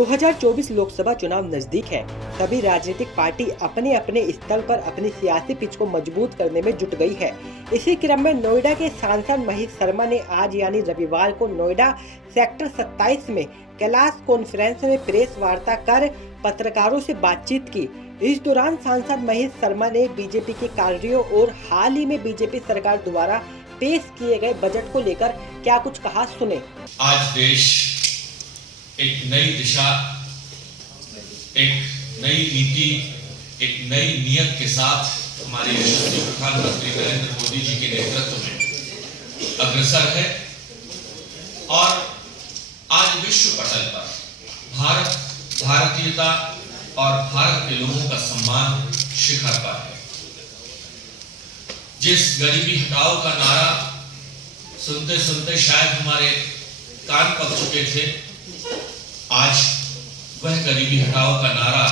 2024 लोकसभा चुनाव नजदीक है। सभी राजनीतिक पार्टी अपने अपने स्तर पर अपनी सियासी पिच को मजबूत करने में जुट गई है। इसी क्रम में नोएडा के सांसद महेश शर्मा ने आज यानी रविवार को नोएडा सेक्टर 27 में कैलाश कॉन्फ्रेंस में प्रेस वार्ता कर पत्रकारों से बातचीत की। इस दौरान सांसद महेश शर्मा ने बीजेपी के कार्यों और हाल ही में बीजेपी सरकार द्वारा पेश किए गए बजट को लेकर क्या कुछ कहा, सुने। आज देश एक नई दिशा, एक नई नीति, एक नई नियत के साथ हमारे यशस्वी प्रधानमंत्री नरेंद्र मोदी जी के नेतृत्व में अग्रसर है और आज विश्व पटल पर भारत, भारतीयता और भारत के लोगों का सम्मान शिखर पर है। जिस गरीबी हटाओ का नारा सुनते सुनते शायद हमारे कान पक चुके थे, आज वह गरीबी हटाओ का नारा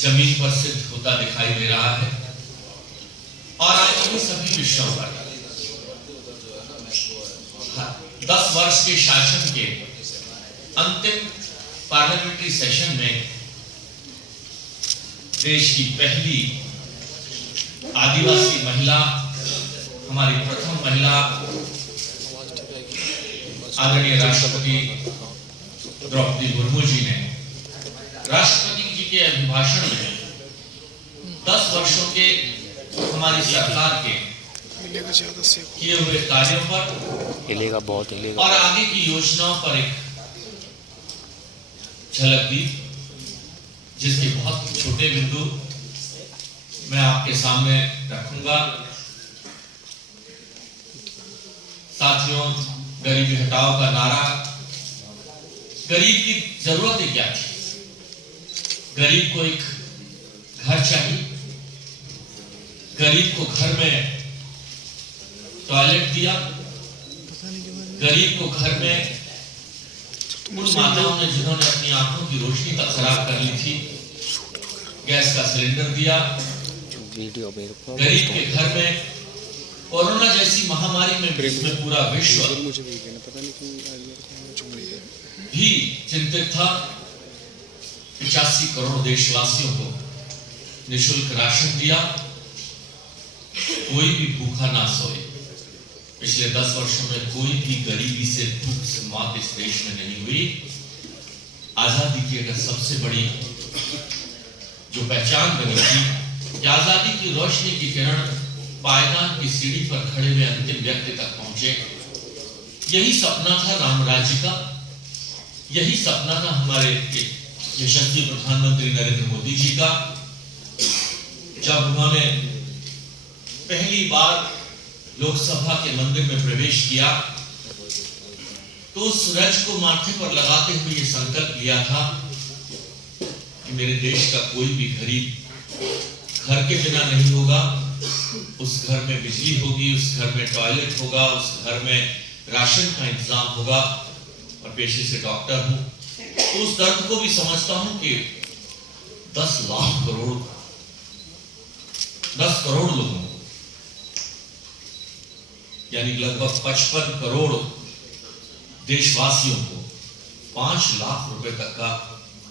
जमीन पर सिद्ध होता दिखाई दे रहा है और आज इन सभी विषयों पर 10 वर्ष के शासन के अंतिम पार्लियामेंट्री सेशन में देश की पहली आदिवासी महिला, हमारी प्रथम महिला आदरणीय राष्ट्रपति द्रौपदी मुर्मू जी ने राष्ट्रपति जी के अभिभाषण में 10 वर्षों के हमारी सरकार के किए हुए कार्यों पर और आगे की योजनाओं पर एक झलक दी, जिसके बहुत छोटे बिंदु मैं आपके सामने रखूंगा। साथियों, गरीबी हटाओ का नारा, गरीब की जरूरतें क्या थी? गरीब को एक घर चाहिए, गरीब को घर में टॉयलेट दिया, गरीब को घर में उन माताओं ने जिन्होंने अपनी आंखों की रोशनी तक खराब कर ली थी, गैस का सिलेंडर दिया। गरीब के घर में कोरोना जैसी महामारी में जिसमें पूरा विश्व भी चिंतित था, 85 करोड़ देशवासियों को निःशुल्क राशन दिया, कोई भी भूखा ना सोए। पिछले 10 वर्षों में कोई भी गरीबी से, भूख से मौत इस देश में नहीं हुई। आजादी की अगर सबसे बड़ी जो पहचान बनी थी कि आजादी की रोशनी की किरण पायदान की सीढ़ी पर खड़े हुए अंतिम व्यक्ति तक पहुंचे। यही सपना था राम राज्य का, यही सपना था हमारे यशस्वी प्रधानमंत्री नरेंद्र मोदी जी का। जब उन्होंने पहली बार लोकसभा के मंदिर में प्रवेश किया तो उस सूरज को माथे पर लगाते हुए ये संकल्प लिया था कि मेरे देश का कोई भी गरीब घर के बिना नहीं होगा, उस घर में बिजली होगी, उस घर में टॉयलेट होगा, उस घर में राशन का इंतजाम होगा। और पेशे से डॉक्टर हूं तो उस दर्द को भी समझता हूं कि 10 करोड़ लोगों यानी लगभग 55 करोड़ देशवासियों को 5 लाख रुपए तक का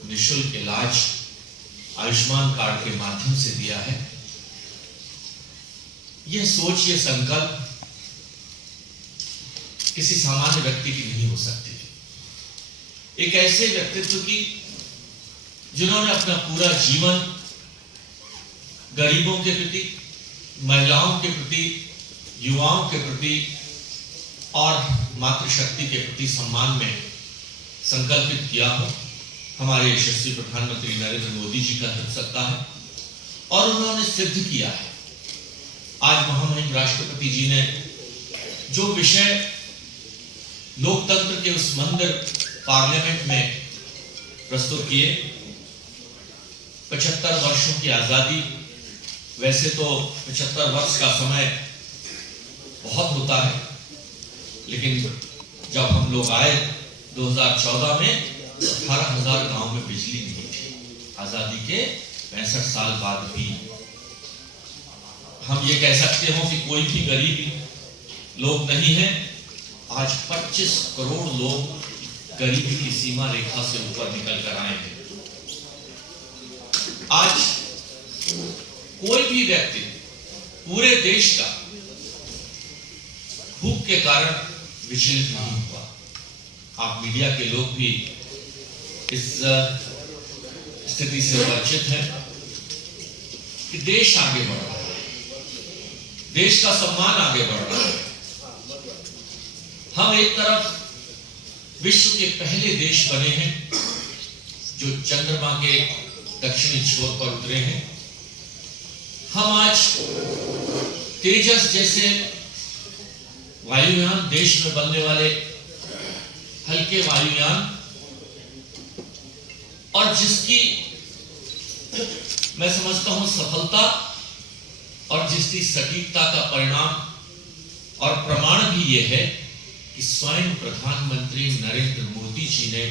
निःशुल्क इलाज आयुष्मान कार्ड के माध्यम से दिया है। यह सोच, यह संकल्प किसी सामान्य व्यक्ति की नहीं हो सकती। एक ऐसे व्यक्तित्व की जिन्होंने अपना पूरा जीवन गरीबों के प्रति, महिलाओं के प्रति, युवाओं के प्रति और मातृशक्ति के प्रति सम्मान में संकल्पित किया हो, हमारे यशस्वी प्रधानमंत्री नरेंद्र मोदी जी का हो सकता है और उन्होंने सिद्ध किया है। आज महामहिम राष्ट्रपति जी ने जो विषय लोकतंत्र के उस मंदिर पार्लियामेंट में प्रस्तुत किए, 75 वर्षों की आजादी। वैसे तो 75 वर्ष का समय बहुत होता है, लेकिन जब हम लोग आए 2014 में 18,000 गांव में बिजली नहीं थी। आजादी के 65 साल बाद भी हम ये कह सकते हो कि कोई भी गरीब लोग नहीं है। आज 25 करोड़ लोग गरीबी की सीमा रेखा से ऊपर निकल कर आए हैं। आज कोई भी व्यक्ति पूरे देश का भूख के कारण विचलित नहीं हुआ। आप मीडिया के लोग भी इस स्थिति से परिचित हैं कि देश आगे बढ़ रहा है, देश का सम्मान आगे बढ़ रहा है। हम एक तरफ विश्व के पहले देश बने हैं जो चंद्रमा के दक्षिणी छोर पर उतरे हैं। हम आज तेजस जैसे वायुयान, देश में बनने वाले हल्के वायुयान, और जिसकी मैं समझता हूं सफलता और जिसकी सटीकता का परिणाम और प्रमाण भी यह है कि स्वयं प्रधानमंत्री नरेंद्र मोदी जी ने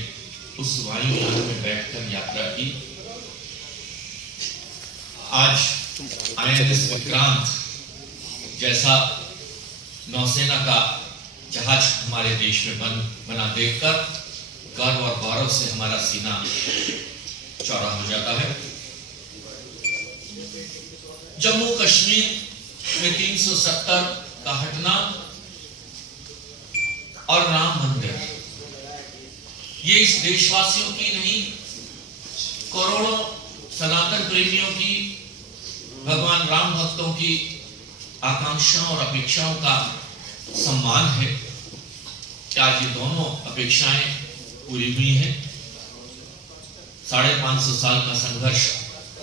उस वायुयान में बैठकर यात्रा की। आज INS विक्रांत जैसा नौसेना का जहाज हमारे देश में बना देखकर गर्व और गौरव से हमारा सीना चौड़ा हो जाता है। जम्मू कश्मीर में 370 का हटना और राम मंदिर, ये इस देशवासियों की नहीं, करोड़ों सनातन प्रेमियों की, भगवान राम भक्तों की आकांक्षाओं और अपेक्षाओं का सम्मान है कि आज ये दोनों अपेक्षाएं पूरी हुई हैं। 550 साल का संघर्ष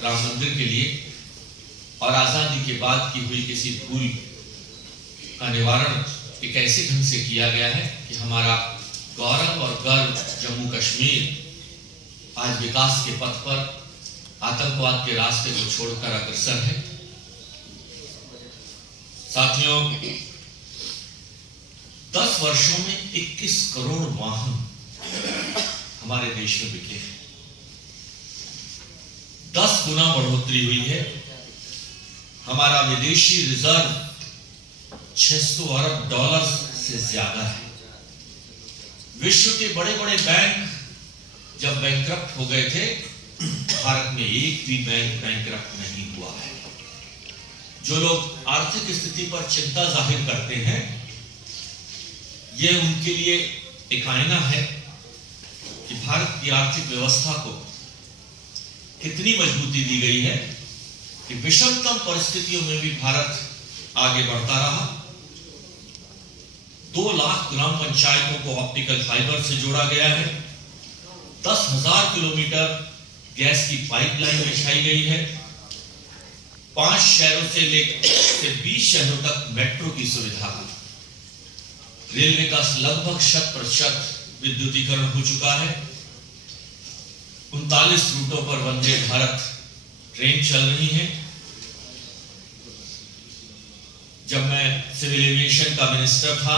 राम मंदिर के लिए और आजादी के बाद की हुई किसी भूल का निवारण एक ऐसे ढंग से किया गया है कि हमारा गौरव और गर्व जम्मू कश्मीर आज विकास के पथ पर आतंकवाद के रास्ते को छोड़कर अग्रसर है। साथियों, 10 वर्षों में 21 करोड़ वाहन हमारे देश में बिके हैं। 10 गुना बढ़ोतरी हुई है। हमारा विदेशी रिजर्व 600 अरब डॉलर से ज्यादा है। विश्व के बड़े बड़े बैंक जब बैंकरप्ट हो गए थे, भारत में एक भी बैंक बैंकरप्ट नहीं हुआ है। जो लोग आर्थिक स्थिति पर चिंता जाहिर करते हैं, यह उनके लिए एक आईना है कि भारत की आर्थिक व्यवस्था को कितनी मजबूती दी गई है कि विषमतम परिस्थितियों में भी भारत आगे बढ़ता रहा। 2 लाख ग्राम पंचायतों को ऑप्टिकल फाइबर से जोड़ा गया है। 10,000 किलोमीटर गैस की पाइपलाइन बिछाई गई है। 5 शहरों से 20 शहरों तक मेट्रो की सुविधा है। रेलवे का लगभग 100% विद्युतीकरण हो चुका है। 39 रूटों पर वंदे भारत ट्रेन चल रही है। जब मैं सिविल एविएशन का मिनिस्टर था,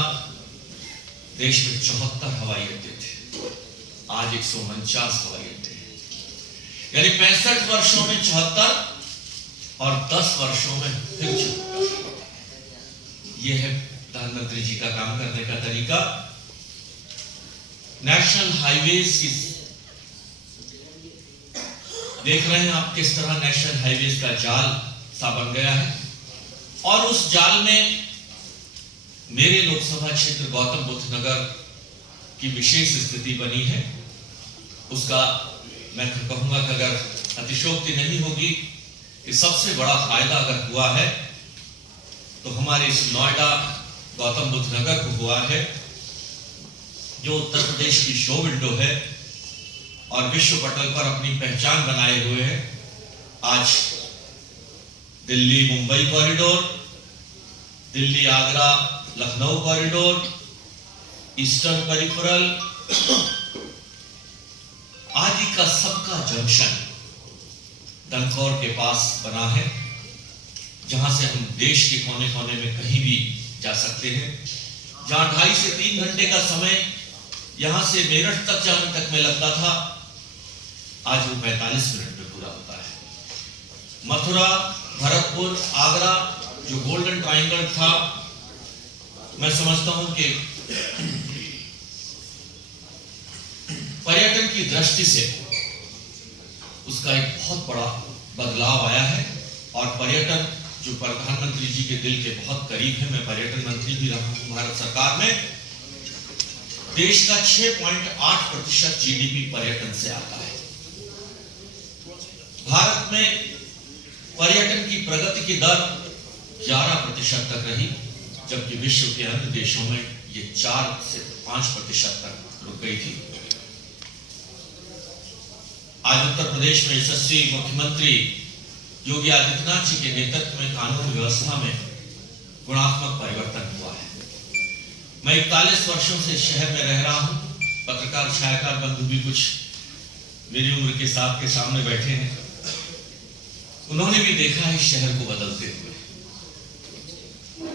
देश में 74 हवाई अड्डे थे, आज 149 हवाई अड्डे हैं। यानी 65 वर्षों में 74 और 10 वर्षों में फिर 74। यह है प्रधानमंत्री जी का काम करने का तरीका। नेशनल हाईवेज की देख रहे हैं आप किस तरह नेशनल हाईवेज का जाल सा बन गया है, और उस जाल में मेरे लोकसभा क्षेत्र गौतम बुद्ध नगर की विशेष स्थिति बनी है। उसका मैं कहूंगा कि अगर अतिशयोक्ति नहीं होगी कि सबसे बड़ा फायदा अगर हुआ है तो हमारे इस नोएडा गौतम बुद्ध नगर को हुआ है, जो उत्तर प्रदेश की शो विंडो है और विश्व पटल पर अपनी पहचान बनाए हुए है। आज Delhi Mumbai corridor, Delhi Agra Lucknow corridor, eastern peripheral आदि का सबका जंक्शन दनखौर के पास बना है, जहां से हम देश के कोने कोने में कहीं भी जा सकते हैं। जहां 2.5 से 3 घंटे का समय यहां से मेरठ तक जाने तक में लगता था, आज वो 45 मिनट में पूरा होता है। मथुरा, भरतपुर, आगरा जो गोल्डन ट्रायंगल था, मैं समझता हूं कि की दृष्टि से उसका एक बहुत बड़ा बदलाव आया है। और पर्यटन जो प्रधानमंत्री जी के दिल के बहुत करीब है, मैं पर्यटन मंत्री भी रहा हूं भारत सरकार में, देश का 6.8% जीडीपी पर्यटन से आता है। भारत में पर्यटन की प्रगति की दर 11% तक रही, जबकि विश्व के अन्य देशों में ये 4 से 5% तक रुक गई थी। आज उत्तर प्रदेश में यशस्वी मुख्यमंत्री योगी आदित्यनाथ जी के नेतृत्व में कानून व्यवस्था में गुणात्मक परिवर्तन हुआ है। मैं 41 वर्षों से शहर में रह रहा हूं। पत्रकार छायाकार बंधु भी कुछ मेरी उम्र के साथ के सामने बैठे हैं, उन्होंने भी देखा है इस शहर को बदलते हुए।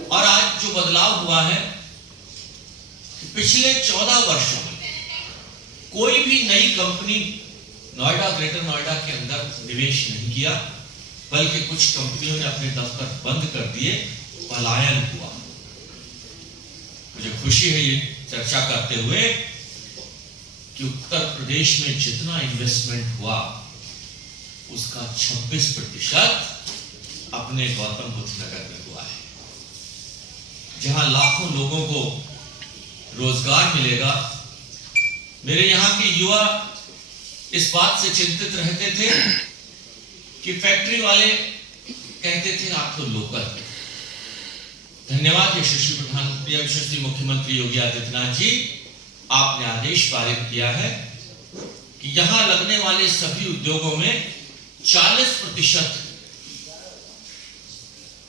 और आज जो बदलाव हुआ है, पिछले 14 वर्षों में कोई भी नई कंपनी नोएडा, ग्रेटर नोएडा के अंदर निवेश नहीं किया, बल्कि कुछ कंपनियों ने अपने दफ्तर बंद कर दिए, पलायन हुआ। मुझे खुशी है ये चर्चा करते हुए कि उत्तर प्रदेश में जितना इन्वेस्टमेंट हुआ उसका 26% अपने गौतम बुद्ध नगर में हुआ है, जहां लाखों लोगों को रोजगार मिलेगा। मेरे यहां के युवा इस बात से चिंतित रहते थे कि फैक्ट्री वाले कहते थे आप तो लोकल। धन्यवाद यशस्वी मुख्यमंत्री योगी आदित्यनाथ जी, आपने आदेश पारित किया है कि यहां लगने वाले सभी उद्योगों में 40%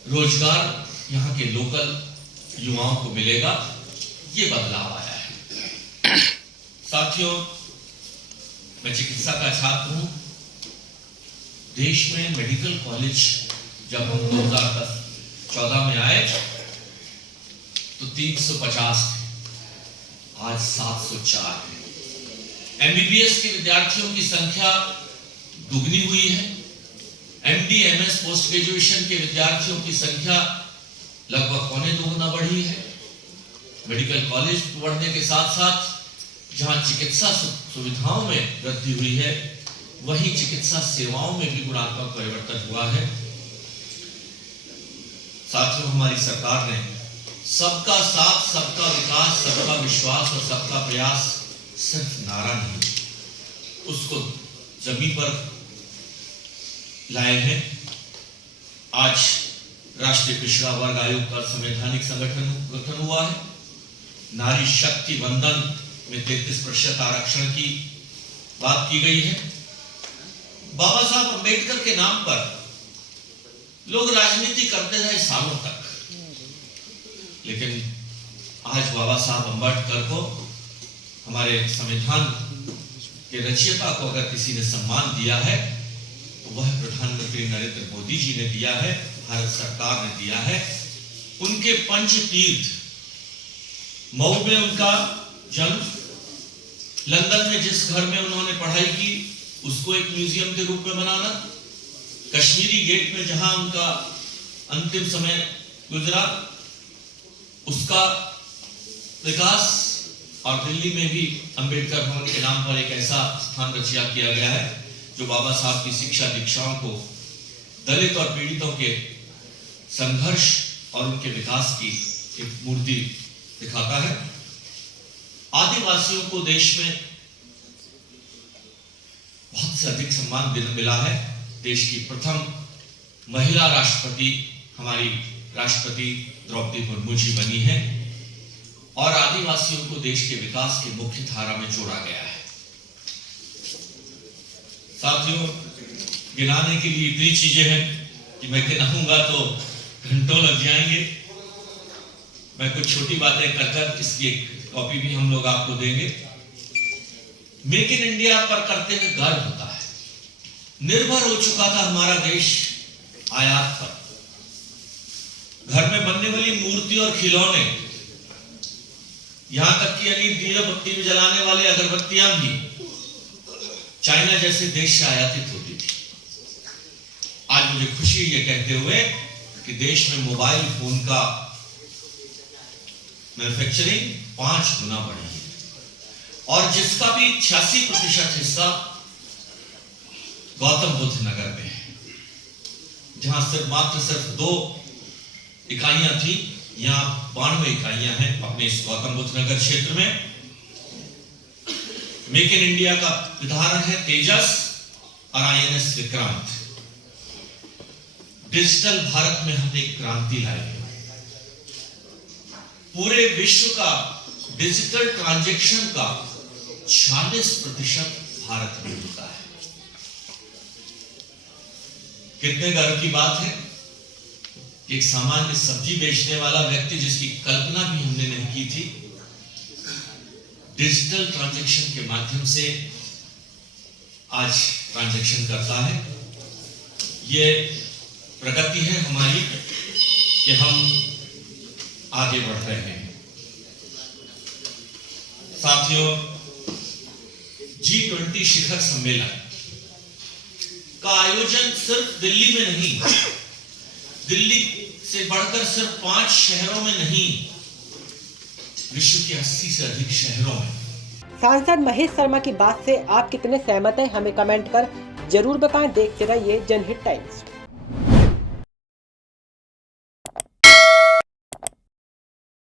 रोजगार यहां के लोकल युवाओं को मिलेगा। ये बदलाव आया है। साथियों, मैं चिकित्सा का छात्र हूं। देश में मेडिकल कॉलेज जब हम 2014 में आए तो 350 थे, आज 704 है। एमबीबीएस के विद्यार्थियों की संख्या दुगनी हुई है। एमडी, एमएस, पोस्ट ग्रेजुएशन के विद्यार्थियों की संख्या लगभग पौने दोगुना बढ़ी है। मेडिकल कॉलेज बढ़ने के साथ साथ जहां चिकित्सा सुविधाओं में वृद्धि हुई है, वहीं चिकित्सा सेवाओं में भी गुणात्मक परिवर्तन हुआ है। साथियों, हमारी सरकार ने सबका साथ, सबका विकास, सबका विश्वास और सबका प्रयास सिर्फ नारा नहीं, उसको जमीन पर लाए हैं। आज राष्ट्रीय पिछड़ा वर्ग आयोग का संवैधानिक संगठन गठन हुआ है। नारी शक्ति वंदन में 33% आरक्षण की बात की गई है। बाबा साहब अंबेडकर के नाम पर लोग राजनीति करते रहे सालों तक, लेकिन आज बाबा साहब अंबेडकर को, हमारे संविधान के रचयिता को अगर किसी ने सम्मान दिया है तो वह प्रधानमंत्री नरेंद्र मोदी जी ने दिया है, भारत सरकार ने दिया है। उनके पंच तीर्थ, मऊ में उनका जन्म, लंदन में जिस घर में उन्होंने पढ़ाई की उसको एक म्यूजियम के रूप में बनाना, कश्मीरी गेट में जहां उनका अंतिम समय गुजरा उसका विकास, और दिल्ली में भी अंबेडकर भवन के नाम पर एक ऐसा स्थान रचा किया गया है जो बाबा साहब की शिक्षा दीक्षाओं को, दलित और पीड़ितों के संघर्ष और उनके विकास की एक मूर्ति दिखाता है। आदिवासियों को देश में बहुत से अधिक सम्मान मिला है। देश की प्रथम महिला राष्ट्रपति हमारी राष्ट्रपति द्रौपदी मुर्मू जी बनी है, और आदिवासियों को देश के विकास के मुख्य धारा में जोड़ा गया है। साथियों, गिनाने के लिए इतनी चीजें हैं कि मैं गिनाऊंगा तो घंटों लग जाएंगे। मैं कुछ छोटी बातें कर इसकी एक कॉपी भी हम लोग आपको देंगे। मेक इन इंडिया पर करते हुए गर्व होता है। निर्भर हो चुका था हमारा देश आयात पर। घर में बनने वाली मूर्ति और खिलौने, यहां तक कि यानी दिया बत्ती में जलाने वाले अगरबत्तियां भी चाइना जैसे देश से आयातित होती थी। आज मुझे खुशी ये कहते हुए कि देश में मोबाइल फोन का मैन्युफैक्चरिंग 5 गुना बढ़ी है। और जिसका भी 86% हिस्सा गौतम बुद्ध नगर में है, जहां सिर्फ 2 इकाइयां थी, यहां 92 इकाइयां हैं अपने इस गौतम बुद्ध नगर क्षेत्र में। मेक इन इंडिया का उदाहरण है तेजस और INS विक्रांत। डिजिटल भारत में हमने एक क्रांति लाई है। पूरे विश्व का डिजिटल ट्रांजैक्शन का 40% भारत में होता है। कितने गर्व की बात है, एक सामान्य सब्जी बेचने वाला व्यक्ति जिसकी कल्पना भी हमने नहीं की थी, डिजिटल ट्रांजैक्शन के माध्यम से आज ट्रांजैक्शन करता है। ये प्रगति है हमारी कि हम आगे बढ़ रहे हैं। साथियों, G20 शिखर सम्मेलन का आयोजन सिर्फ दिल्ली में नहीं, दिल्ली से बढ़कर सिर्फ 5 शहरों में नहीं, विश्व के 80 से अधिक शहरों में। सांसद महेश शर्मा की बात से आप कितने सहमत हैं, हमें कमेंट कर जरूर बताएं। देखते रहिए जनहित टाइम्स।